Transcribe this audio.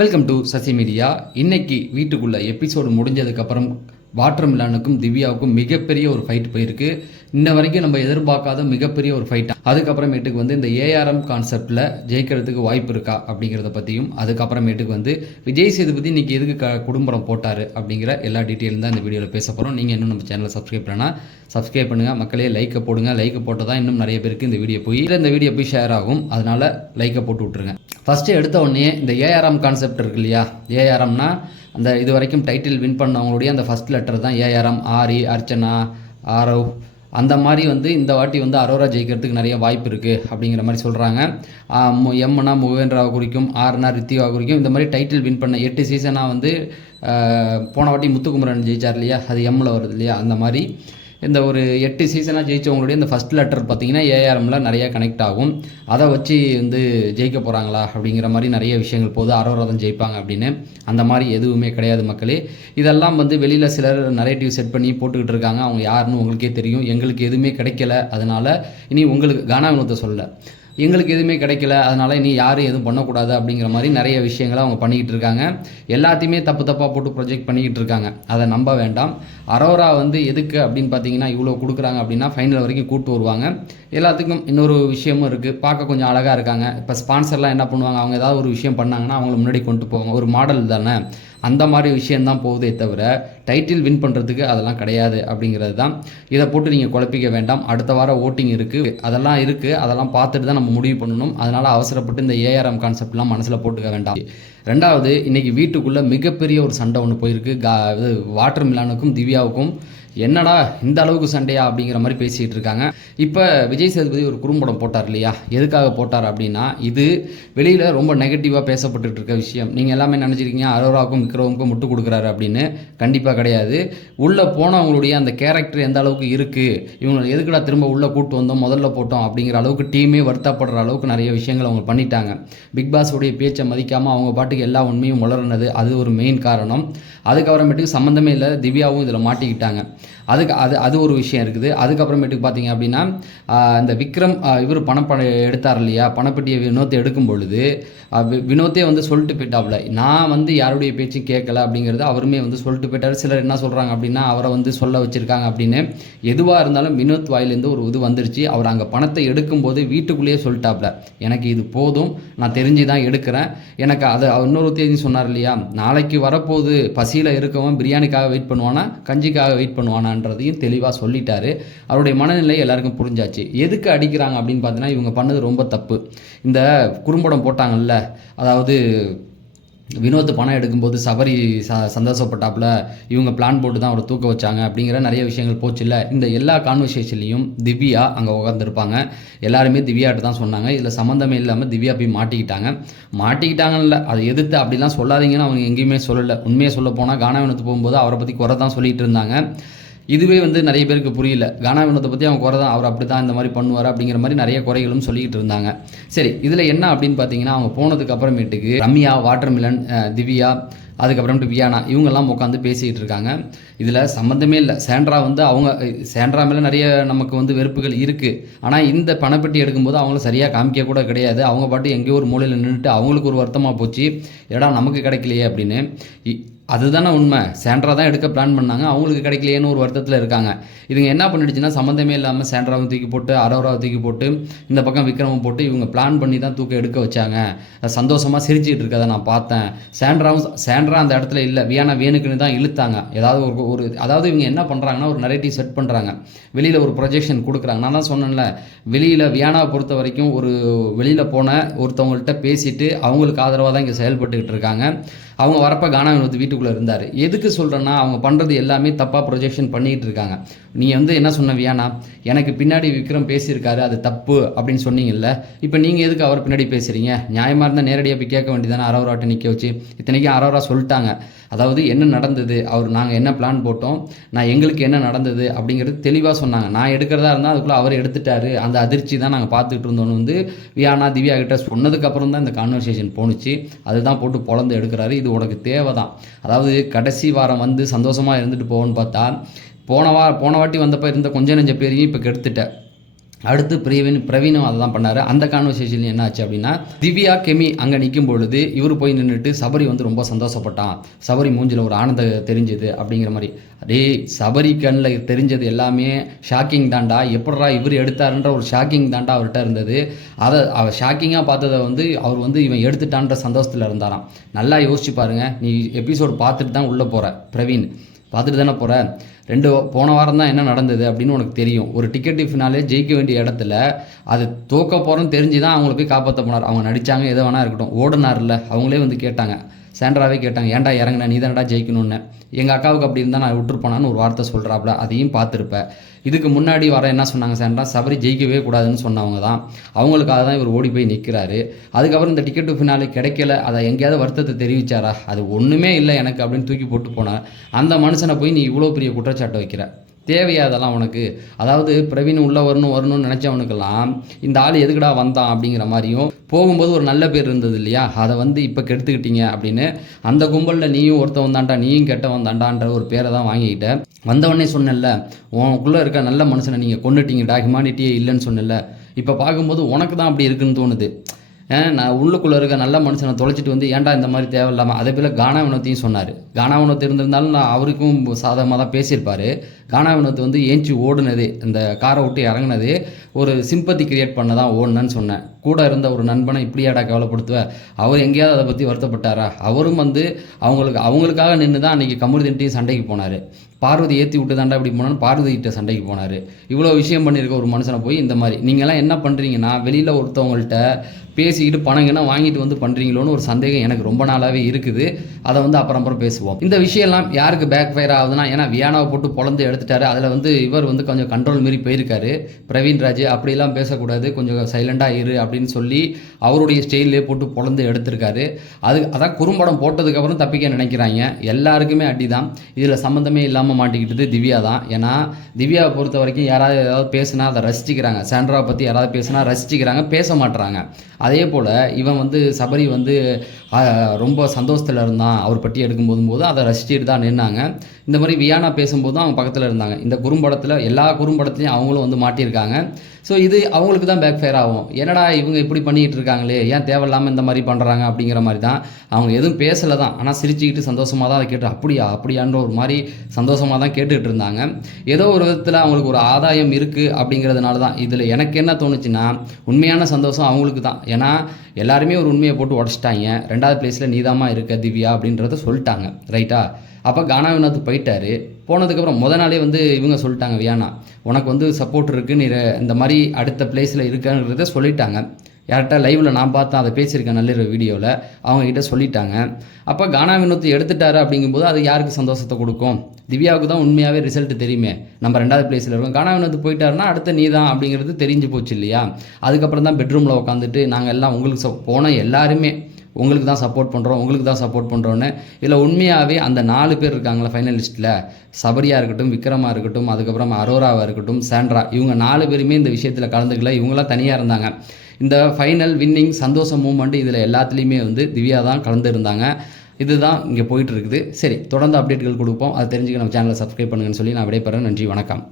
Welcome to Sasi media. இன்னைக்கு வீட்டுக்குள்ள episode முடிஞ்சதுக்கப்புறம் வாட்டர் மிலானுக்கும் திவ்யாவுக்கும் மிகப்பெரிய ஒரு ஃபைட் போயிருக்கு. இன்ன வரைக்கும் நம்ம எதிர்பார்க்காத மிகப்பெரிய ஒரு ஃபைட். அதுக்கப்புறமேட்டுக்கு இந்த ஏஆர்எம் கான்செப்டில் ஜெயிக்கிறதுக்கு வாய்ப்பு இருக்கா அப்படிங்கிறத பற்றியும், அதுக்கப்புறமேட்டுக்கு விஜய் சேதுபதி இன்னைக்கு எதுக்கு குடும்பம் போட்டார் அப்படிங்கிற எல்லா டீட்டெயிலும் தான் இந்த வீடியோவில் பேச போகிறோம். நீங்கள் இன்னும் நம்ம சேனலை சப்ஸ்கிரைப் பண்ணால் சப்ஸ்கிரைப் பண்ணுங்கள். மக்களே லைக்கை போடுங்க. லைக்கை போட்டால் தான் இன்னும் நிறைய பேருக்கு இந்த வீடியோ போய் ஷேர் ஆகும். அதனால் லைக்கை போட்டு விட்ருங்க. ஃபஸ்ட்டு எடுத்த உடனே இந்த ஏஆர்எம் கான்செப்ட் இருக்கு இல்லையா, ஏஆர்எம்னா அந்த இது வரைக்கும் டைட்டில் வின் பண்ணவங்களுடைய அந்த ஃபஸ்ட் லெட்டர் தான் ஏஆர்எம். ஆரி, அர்ச்சனா, ஆரவ், அந்த மாதிரி இந்த வாட்டி அரோரா ஜெயிக்கிறதுக்கு நிறைய வாய்ப்பு இருக்குது அப்படிங்கிற மாதிரி சொல்கிறாங்க. எம்னா முகேந்திராவை குறிக்கும், ஆர்னா ரித்திவாவை குறிக்கும். இந்த மாதிரி டைட்டில் வின் பண்ண 8 சீசனாக போன வாட்டி முத்துக்குமரன் ஜெயிச்சார் இல்லையா, அது எம்மில் வருது இல்லையா, அந்த மாதிரி இந்த ஒரு 8 சீசனாக ஜெயித்தவங்களுடைய இந்த ஃபஸ்ட் லெட்டர் பார்த்திங்கன்னா ஏஆர்எம்மில் நிறையா கனெக்ட் ஆகும். அதை வச்சு ஜெயிக்க போகிறாங்களா அப்படிங்கிற மாதிரி நிறைய விஷயங்கள் போது அரோரா தான் ஜெயிப்பாங்க அப்படின்னு. அந்த மாதிரி எதுவுமே கிடையாது மக்களே. இதெல்லாம் வெளியில் சிலர் நரேட்டிவ் செட் பண்ணி போட்டுக்கிட்டு இருக்காங்க. அவங்க யாருன்னு உங்களுக்கே தெரியும். எங்களுக்கு எதுவுமே கிடைக்கல, அதனால் இனி உங்களுக்கு கானா வினோத்தை சொல்ல, எங்களுக்கு எதுவுமே கிடைக்கல, அதனால் இனி யாரும் எதுவும் பண்ணக்கூடாது அப்படிங்கிற மாதிரி நிறைய விஷயங்களை அவங்க பண்ணிக்கிட்டு இருக்காங்க. எல்லாத்தையுமே தப்பாக போட்டு ப்ரொஜெக்ட் பண்ணிக்கிட்டு இருக்காங்க. அதை நம்ப வேண்டாம். அரோரா எதுக்கு அப்படின்னு பார்த்தீங்கன்னா, இவ்வளோ கொடுக்குறாங்க அப்படின்னா ஃபைனல் வரைக்கும் கூப்பிட்டு வருவாங்க. எல்லாத்துக்கும் இன்னொரு விஷயமும் இருக்குது. பார்க்க கொஞ்சம் அழகாக இருக்காங்க. இப்போ ஸ்பான்சர்லாம் என்ன பண்ணுவாங்க, அவங்க ஏதாவது ஒரு விஷயம் பண்ணாங்கன்னா அவங்கள முன்னாடி கொண்டு போவாங்க. ஒரு மாடல் தானே, அந்த மாதிரி விஷயந்தான் போகுதே தவிர டைட்டில் வின் பண்ணுறதுக்கு அதெல்லாம் கிடையாது அப்படிங்கிறது தான். இதை போட்டு நீங்கள் குழப்பிக்க வேண்டாம். அடுத்த வாரம் ஓட்டிங் இருக்குது, அதெல்லாம் பார்த்துட்டு தான் நம்ம முடிவு பண்ணணும். அதனால் அவசரப்பட்டு இந்த ஏஆர்எம் கான்செப்ட்லாம் மனசில் போட்டுக்க வேண்டாம். ரெண்டாவது, இன்றைக்கி வீட்டுக்குள்ளே மிகப்பெரிய ஒரு சண்டை ஒன்று போயிருக்கு. வாட்டர் மிலானுக்கும் திவ்யாவுக்கும். என்னடா இந்த அளவுக்கு சண்டையா அப்படிங்கிற மாதிரி பேசிகிட்டு இருக்காங்க. இப்போ விஜய் சேதுபதி ஒரு குறும்படம் போட்டார் இல்லையா, எதுக்காக போட்டார் அப்படின்னா, இது வெளியில் ரொம்ப நெகட்டிவாக பேசப்பட்டு இருக்க விஷயம். நீங்கள் எல்லாமே நினச்சிருக்கீங்க அரோராவுக்கும் விக்ரமுக்கும் முட்டு கொடுக்குறாரு அப்படின்னு. கண்டிப்பாக கிடையாது. உள்ளே போனவங்களுடைய அந்த கேரக்டர் எந்த அளவுக்கு இருக்குது, இவங்க எதுக்குடா திரும்ப உள்ளே கூட்டு வந்தோம், முதல்ல போட்டோம் அப்படிங்கிற அளவுக்கு டீமே வருத்தப்படுற அளவுக்கு நிறைய விஷயங்கள் அவங்க பண்ணிட்டாங்க. பிக் பாஸுடைய பேச்சை மதிக்காமல் அவங்க பாட்டுக்கு எல்லா உண்மையும் வளர்னது, அது ஒரு மெயின் காரணம். அதுக்கப்புறமேட்டுக்கு சம்மந்தமே இல்லை, திவ்யாவும் இதில் மாட்டிக்கிட்டாங்க. அது ஒரு விஷயம் இருக்குது. அதுக்கப்புறமேட்டுக்கு பார்த்தீங்க அப்படின்னா, இந்த விக்ரம் இவர் பணப்படம் எடுத்தார் இல்லையா, பணப்பெட்டியை வினோத்தை எடுக்கும் பொழுது வினோத்தே சொல்லிட்டு போயிட்டாப்புல, நான் யாருடைய பேச்சும் கேட்கல அப்படிங்கிறது அவருமே சொல்லிட்டு போயிட்டார். சிலர் என்ன சொல்கிறாங்க அப்படின்னா, அவரை சொல்ல வச்சுருக்காங்க அப்படின்னு. எதுவாக இருந்தாலும் வினோத் வாயிலேருந்து ஒரு இது வந்துருச்சு. அவர் அங்கே பணத்தை எடுக்கும்போது வீட்டுக்குள்ளேயே சொல்லிட்டாப்புல, எனக்கு இது போதும், நான் தெரிஞ்சு தான் எடுக்கிறேன். எனக்கு அது இன்னொரு தேதி சொன்னார் இல்லையா, நாளைக்கு வரப்போகுது, பசியில் இருக்கவன் பிரியாணிக்காக வெயிட் பண்ணுவானா கஞ்சிக்காக வெயிட் பண்ணுவானான்றதையும் தெளிவாக சொல்லிட்டாரு. அவருடைய மனநிலை எல்லாருக்கும் புரிஞ்சாச்சு. எதுக்கு அடிக்கிறாங்க அப்படின்னு பார்த்தீங்கன்னா, இவங்க பண்ணது ரொம்ப தப்பு. இந்த குறும்படம் போட்டாங்கல்ல, அதாவது வினோத் பணம் எடுக்கும்போது சபரி சந்தோஷப்பட்டாப்புல, இவங்க பிளான் போட்டு தான் அவரை தூக்க வச்சாங்க அப்படிங்கிற நிறைய விஷயங்கள் போச்சு இல்லை. இந்த எல்லா கான்வர்சேஷன்லையும் திவ்யா அங்கே உட்காந்துருப்பாங்க. எல்லாருமே திவ்யாட்ட தான் சொன்னாங்க. இதில் சம்மந்தமே இல்லாமல் திவ்யா போய் மாட்டிக்கிட்டாங்கல்ல, அதை எதிர்த்து அப்படிலாம் சொல்லாதீங்கன்னு அவங்க எங்கேயுமே சொல்லலை. உண்மையை சொல்ல போனால் கானா வினோத்து போகும்போது அவரை பற்றி குறை தான் சொல்லிகிட்டு இருந்தாங்க. இதுவே நிறைய பேருக்கு புரியல. கானா வினோத்தை பற்றி அவங்க குறை தான், அவர் அப்படி தான் இந்த மாதிரி பண்ணுவார் அப்படிங்கிற மாதிரி நிறைய குறைகளும் சொல்லிக்கிட்டு இருந்தாங்க. சரி, இதில் என்ன அப்படின்னு பார்த்தீங்கன்னா, அவங்க போனதுக்கு அப்புறமேட்டுக்கு ரம்யா, வாட்டர் மிலன், திவ்யா, அதுக்கப்புறமேட்டு வியானா, இவங்கெல்லாம் உட்காந்து பேசிக்கிட்டு இருக்காங்க. இதில் சம்மந்தமே இல்லை. சேண்ட்ரா மேலே நிறைய நமக்கு வெறுப்புகள் இருக்குது. ஆனால் இந்த பணப்பெட்டி எடுக்கும்போது அவங்கள சரியாக காமிக்க கூட கிடையாது. அவங்க பாட்டு எங்கேயோ ஒரு மூலையில் நின்றுட்டு அவங்களுக்கு ஒரு வருத்தமாக போச்சு, ஏடா நமக்கு கிடைக்கலையே அப்படின்னு. அதுதானே உண்மை. சேண்ட்ரா தான் எடுக்க பிளான் பண்ணாங்க, அவங்களுக்கு கிடைக்கலையேன்னு ஒரு வருத்தத்தில் இருக்காங்க. இதுங்க என்ன பண்ணிடுச்சுன்னா, சம்மந்தமே இல்லாமல் சேண்ட்ராவை தூக்கி போட்டு, அரோராவை தூக்கி போட்டு, இந்த பக்கம் விக்ரமும் போட்டு, இவங்க பிளான் பண்ணி தான் தூக்க எடுக்க வச்சாங்க. சந்தோஷமாக சிரிச்சிட்டு இருக்கதை நான் பார்த்தேன். சேண்ட்ரா அந்த இடத்துல இல்லை, வேணுக்குன்னு தான் இழுத்தாங்க. ஏதாவது அதாவது இவங்க என்ன பண்ணுறாங்கன்னா, ஒரு நரேட்டிவ் செட் பண்ணுறாங்க, வெளியில் ஒரு ப்ரொஜெக்ஷன் கொடுக்குறாங்க. நான் தான் சொன்னேன்ல, வெளியில் வியானாவை பொறுத்த வரைக்கும் வெளியில் போன ஒருத்தவங்கள்ட்ட பேசிட்டு அவங்களுக்கு ஆதரவாக தான் இங்கே செயல்பட்டுக்கிட்டு இருக்காங்க. அவங்க வரப்போ கானா வினோத் வீட்டுக்குள்ளே இருந்தார். எதுக்கு சொல்கிறேன்னா, அவங்க பண்ணுறது எல்லாமே தப்பாக ப்ரொஜெக்ஷன் பண்ணிகிட்டு இருக்காங்க. நீ என்ன சொன்ன வியானா, எனக்கு பின்னாடி விக்ரம் பேசியிருக்காரு, அது தப்பு அப்படின்னு சொன்னீங்கல்ல, இப்போ நீங்கள் எதுக்கு அவர் பின்னாடி பேசுகிறீங்க? நியாயமாக இருந்தால் நேரடியாக போய் கேட்க வேண்டியதானே, அரோராட்ட நிற்க வச்சு. இத்தனைக்கும் அரோரா சொல்லிட்டாங்க, அதாவது என்ன நடந்தது, நாங்கள் என்ன பிளான் போட்டோம், எங்களுக்கு என்ன நடந்தது அப்படிங்கிறது தெளிவாக சொன்னாங்க. நான் எடுக்கிறதா இருந்தால் அதுக்குள்ளே அவர் எடுத்துட்டாரு, அந்த அதிர்ச்சி தான் நாங்கள் பார்த்துட்டு இருந்தோன்னு வியானா திவ்யா கிட்ட சொன்னதுக்கப்புறம் தான் இந்த கான்வர்சேஷன் போணுச்சு. அதுதான் போட்டு பொழந்து எடுக்கிறாரு. இது உனக்கு தேவை தான். அதாவது கடைசி வாரம் சந்தோஷமாக இருந்துட்டு போவோன்னு பார்த்தா, போன வாட்டி வந்தப்போ இருந்த கொஞ்சம் நெஞ்ச பேரையும் இப்போ கெடுத்துட்டேன். அடுத்து பிரவீனும் அதை தான் பண்ணார். அந்த கான்வர்சேஷன் என்ன ஆச்சு அப்படின்னா, திவ்யா கெமி அங்கே நிற்கும் பொழுது இவர் போய் நின்றுட்டு சபரி வந்து ரொம்ப சந்தோஷப்பட்டான், சபரி மூஞ்சில் ஒரு ஆனந்தம் தெரிஞ்சது அப்படிங்கிற மாதிரி. அதே சபரி கண்ணில் தெரிஞ்சது எல்லாமே ஷாக்கிங் தாண்டா, எப்படா இவர் எடுத்தாருன்ற ஒரு ஷாக்கிங் தாண்டா அவர்கிட்ட இருந்தது. அதை அவர் ஷாக்கிங்காக பார்த்ததை வந்து அவர் வந்து இவன் எடுத்துட்டான்ற சந்தோஷத்தில் இருந்தாராம். நல்லா யோசிச்சு பாருங்க, நீ எபிசோடு பார்த்துட்டு தான் உள்ளே போகிற பிரவீன், பார்த்துட்டு தானே போகிற. போன வாரம் தான் என்ன நடந்தது அப்படின்னு உனக்கு தெரியும். ஒரு டிக்கெட் ஃபினாலே ஜெயிக்க வேண்டிய இடத்துல அது தோக்க போகிறோன்னு தெரிஞ்சு தான் அவங்கள போய் காப்பாற்ற போனார். அவங்க நடித்தாங்க, எதை வேணா இருக்கட்டும், ஓடுனார்ல. அவங்களே வந்து கேட்டாங்க, சாண்ட்ராவே கேட்டாங்க, ஏன்டா இறங்கின, நீ தானடா ஜெயிக்கணும்னு. எங்கள் அக்காவுக்கு அப்படி இருந்தால் நான் விட்டுருப்போனான்னு ஒரு வார்த்தை சொல்கிறாப்புல, அதையும் பார்த்துருப்பேன். இதுக்கு முன்னாடி வர என்ன சொன்னாங்க, சாண்ட்ரா சபரி ஜெயிக்கவே கூடாதுன்னு சொன்னவங்க தான். அவங்களுக்காக தான் இவர் ஓடி போய் நிற்கிறாரு. அதுக்கப்புறம் இந்த டிக்கெட்டு ஃபினாலே கிடைக்கல, அதை எங்கேயாவது வருத்தத்தை தெரிவிச்சாரா, அது ஒன்றுமே இல்லை எனக்கு அப்படின்னு தூக்கி போட்டு போனார். அந்த மனுஷனை போய் நீ இவ்வளோ பெரிய குற்றச்சாட்டை வைக்கிற, தேவையா அதெல்லாம் உனக்கு? அதாவது பிரவீன் உள்ளே வரணும்னு நினச்சவனுக்கெல்லாம் இந்த ஆள் எதுக்குடா வந்தான் அப்படிங்கிற மாதிரியும், போகும்போது ஒரு நல்ல பேர் இருந்தது இல்லையா, அதை வந்து இப்போ கெடுத்துக்கிட்டீங்க அப்படின்னு அந்த கும்பலில் நீயும் ஒருத்தவன் தாண்டா, நீயும் கெட்டவன் தாண்டான்ற ஒரு பேரை தான் வாங்கிக்கிட்ட. வந்தவொடனே சொன்னல, உனக்குள்ளே இருக்க நல்ல மனுஷனை நீங்கள் கொண்டுட்டீங்கடா, ஹியூமானிட்டியே இல்லைன்னு சொன்னல. இப்போ பார்க்கும்போது உனக்கு தான் அப்படி இருக்குன்னு தோணுது. நான் உள்ளுக்குள்ளே இருக்க நல்ல மனுஷனை தொலைச்சிட்டு வந்து ஏன்டா இந்த மாதிரி தேவையில்லாமல். அதே போல் கானா வினோத்தையும் சொன்னார். கானா வினோத் இருந்திருந்தாலும் நான் அவருக்கும் சாதகமாக தான் பேசியிருப்பார். கானா வினோத் வந்து ஏஞ்சி ஓடுனதே, இந்த காரை விட்டு இறங்குனதே ஒரு சிம்பத்தி கிரியேட் பண்ண தான் ஓடுனேன்னு சொன்னேன். கூட இருந்த ஒரு நண்பனை இப்படியாடா கவலைப்படுத்துவேன். அவர் எங்கேயாவது அதை பற்றி வருத்தப்பட்டாரா? அவரும் வந்து அவங்களுக்காக நின்று தான் அன்றைக்கி கமருதீன்ட்டையும் சண்டைக்கு போனார். பார்வதி ஏற்றி விட்டு தாண்டா இப்படி போனான்னு பார்வதிகிட்ட சண்டைக்கு போனார். இவ்வளோ விஷயம் பண்ணியிருக்க ஒரு மனுஷனை போய் இந்த மாதிரி நீங்கள்லாம் என்ன பண்ணுறீங்கன்னா, வெளியில் ஒருத்தவங்கள்ட்ட பேசிக்கிட்டு பணங்கன்னா வாங்கிட்டு வந்து பண்ணுறீங்களோன்னு ஒரு சந்தேகம் எனக்கு ரொம்ப நாளாகவே இருக்குது. அதை வந்து அப்புறம் பேசுவோம். இந்த விஷயம்லாம் யாருக்கு பேக் ஃபயர் ஆகுதுன்னா, ஏன்னா வியானாவை போட்டு பொழந்து எடுத்துட்டாரு. அதில் வந்து இவர் வந்து கொஞ்சம் கண்ட்ரோல் மீறி போயிருக்காரு. பிரவீன் ராஜ் அப்படிலாம் பேசக்கூடாது, கொஞ்சம் சைலண்டாக இரு அப்படின்னு சொல்லி அவருடைய ஸ்டைல்லே போட்டு பொழந்து எடுத்திருக்காரு. அதான் குறும்படம் போட்டதுக்கப்புறம் தப்பிக்க நினைக்கிறாங்க. எல்லாருக்குமே அடி தான். இதில் சம்மந்தமே இல்லாமல் மாட்டிக்கிட்டது திவ்யா தான். ஏன்னா திவ்யாவை பொறுத்த வரைக்கும் யாராவது ஏதாவது பேசுனா அதை ரசிச்சுக்கிறாங்க. சாண்ட்ராவை பற்றி யாராவது பேசுனா ரசிச்சுக்கிறாங்க, பேச மாட்டுறாங்க. அதே போல் இவன் வந்து சபரி வந்து ரொம்ப சந்தோஷத்தில் இருந்தான், அவர் பட்டி எடுக்கும்போது அதை ரசிச்சுட்டு தான் நின்னாங்க. இந்த மாதிரி வியானா பேசும்போதும் அவங்க பக்கத்தில் இருந்தாங்க. இந்த குறும்படத்தில் எல்லா குறும்படத்துலையும் அவங்களும் வந்து மாட்டியிருக்காங்க. ஸோ இது அவங்களுக்கு தான் பேக் ஃபயர் ஆகும். என்னடா இவங்க இப்படி பண்ணிக்கிட்டு இருக்காங்களே, ஏன் தேவையில்லாமல் இந்த மாதிரி பண்ணுறாங்க அப்படிங்கிற மாதிரி தான். அவங்க எதுவும் பேசலை தான், ஆனால் சிரிச்சுக்கிட்டு சந்தோஷமாக தான் அதை கேட்டு அப்படியான்ற ஒரு மாதிரி சந்தோஷமாக தான் கேட்டுக்கிட்டு இருந்தாங்க. ஏதோ ஒரு விதத்தில் அவங்களுக்கு ஒரு ஆதாயம் இருக்குது அப்படிங்கிறதுனால தான். இதில் எனக்கு என்ன தோணுச்சுன்னா, உண்மையான சந்தோஷம் அவங்களுக்கு தான். ஏன்னா எல்லாருமே ஒரு உண்மையை போட்டு உடச்சிட்டாங்க. 2வது பிளேஸில் நீதாமா இருக்க திவ்யா அப்படின்றத சொல்லிட்டாங்க, ரைட்டா? அப்போ கானா வினோத் போயிட்டாரு. போனதுக்கப்புறம் நாளே வந்து இவங்க சொல்லிட்டாங்க, வியானா உனக்கு வந்து சப்போர்ட் இருக்குது, நீ இந்த மாதிரி அடுத்த பிளேஸில் இருக்காங்கிறத சொல்லிட்டாங்க. யார்கிட்ட லைவில் நான் பார்த்தேன், அதை பேசியிருக்கேன் நள்ளிரவு வீடியோவில், அவங்ககிட்ட சொல்லிட்டாங்க. அப்போ கானா வினோத் எடுத்துட்டாரு அப்படிங்கும்போது அது யாருக்கு சந்தோஷத்தை கொடுக்கும்? திவ்யாவுக்கு தான் உண்மையாகவே ரிசல்ட் தெரியுமே, நம்ம 2வது பிளேஸில் இருக்கோம். கானா வினோத் போயிட்டாருன்னா அடுத்த நீ தான் அப்படிங்கிறது தெரிஞ்சு போச்சு இல்லையா? அதுக்கப்புறம் தான் பெட்ரூமில் உட்காந்துட்டு நாங்கள் எல்லாம் உங்களுக்கு போன எல்லாருமே உங்களுக்கு தான் சப்போர்ட் பண்ணுறோன்னு. இதில் உண்மையாகவே அந்த 4 பேர் இருக்காங்களா ஃபைனலிஸ்ட்டில், சபரியாக இருக்கட்டும், விக்ரமாக இருக்கட்டும், அதுக்கப்புறம் அரோராவாக இருக்கட்டும், சாண்ட்ரா, இவங்க 4 பேருமே இந்த விஷயத்தில் கலந்துக்கல. இவங்களாம் தனியாக இருந்தாங்க. இந்த ஃபைனல் வின்னிங் சந்தோஷ மூமெண்ட் இதில் எல்லாத்துலேயுமே வந்து திவ்யா தான் கலந்துருந்தாங்க. இதுதான் இங்கே போயிட்டு இருக்குது. சரி, தொடர்ந்து அப்டேட்கள் கொடுப்போம். அதை தெரிஞ்சுக்க நம்ம சேனலை சப்ஸ்கிரைப் பண்ணுங்கன்னு சொல்லி நான் விடைபெறேன். நன்றி, வணக்கம்.